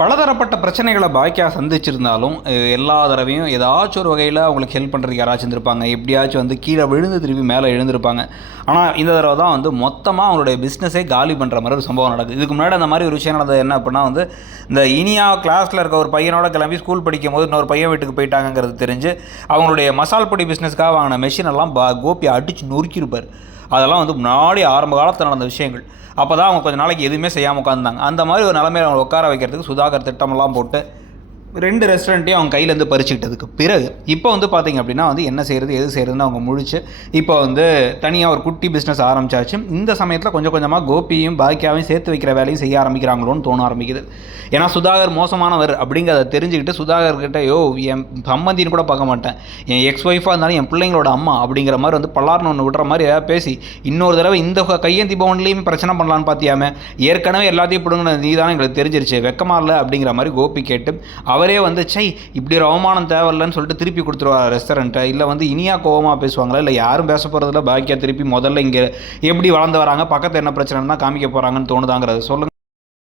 பலதரப்பட்ட பிரச்சனைகளை பாக்கியா சந்திச்சிருந்தாலும் எல்லா தடவையும் ஏதாச்சும் ஒரு வகையில் அவங்களுக்கு ஹெல்ப் பண்ணுறதுக்கு யாராச்சும் இருந்திருப்பாங்க. எப்படியாச்சும் வந்து கீழே விழுந்து திருப்பி மேலே எழுந்திருப்பாங்க. ஆனால் இந்த தடவை தான் வந்து மொத்தமாக அவங்களுடைய பிஸ்னஸே காலி பண்ணுற மாதிரி ஒரு சம்பவம் நடக்குது. இதுக்கு முன்னாடி அந்த மாதிரி ஒரு விஷயம் நடந்தது என்ன அப்படின்னா வந்து இந்த இனியா கிளாஸில் இருக்க ஒரு பையனோட கிளம்பி ஸ்கூல் படிக்கும் போது இன்னொரு பையன் வீட்டுக்கு போயிட்டாங்கிறது தெரிஞ்சு அவங்களுடைய மசால் பொடி பிஸ்னஸ்க்காக வாங்கின மெஷின் எல்லாம் கோபி அடித்து நொறுக்கியிருப்பார். அதெல்லாம் வந்து முன்னாடி ஆரம்ப காலத்தில் நடந்த விஷயங்கள். அப்போ தான் அவங்க கொஞ்சம் நாளைக்கு எதுவுமே செய்யாமல் உட்காந்துருந்தாங்க. அந்த மாதிரி ஒரு நிலைமையை அவங்க உட்கார வைக்கிறதுக்கு சுதாகர் திட்டமெல்லாம் போட்டு 2 ரெஸ்டாரண்ட்டையும் அவங்க கையிலேருந்து பறிச்சுக்கிட்டதுக்கு பிறகு இப்போ வந்து பார்த்திங்க அப்படின்னா வந்து என்ன செய்கிறது எது செய்கிறதுன்னு அவங்க முழிச்சு இப்போ வந்து தனியாக ஒரு குட்டி பிஸ்னஸ் ஆரம்பிச்சாச்சு. இந்த சமயத்தில் கொஞ்சம் கொஞ்சமாக கோபியும் பாக்கியாவையும் சேர்த்து வைக்கிற வேலையும் செய்ய ஆரம்பிக்கிறாங்களோன்னு தோண ஆரம்பிக்குது. ஏன்னா சுதாகர் மோசமானவர் அப்படிங்கிறத தெரிஞ்சுக்கிட்டு சுதாகர்கிட்ட என் சம்மந்தின்னு கூட பார்க்க மாட்டேன், என் எக்ஸ் ஒய்ஃபாக இருந்தாலும் என் பிள்ளைங்களோட அம்மா அப்படிங்கிற மாதிரி வந்து பல்லார்னு ஒன்று விடுற மாதிரி ஏதாவது பேசி இன்னொரு தடவை இந்த கையேந்தி பவன்லேயும் பிரச்சனை பண்ணலான்னு பார்த்தியாம ஏற்கனவே எல்லாத்தையும் பிடுங்கின நீ தானே எங்களுக்கு தெரிஞ்சிருச்சு வெக்கமா இல்லை அப்படிங்கிற மாதிரி கோபி கேட்டு அவரே வந்து இப்படி ஒரு அவமானம் தேவையில்லைன்னு சொல்லிட்டு திருப்பி கொடுத்துருவார் ரெஸ்டாரண்ட்டை. இல்லை வந்து இனியா கோவமாக பேசுவாங்களா, இல்லை யாரும் பேச போகிறதில்ல, பாக்கியா திருப்பி முதல்ல இங்கே எப்படி வளர்ந்து வராங்க, பக்கத்தில் என்ன பிரச்சனைன்னு தான் காமிக்க போகிறாங்கன்னு தோணுதாங்கிறத சொல்லுங்கள்.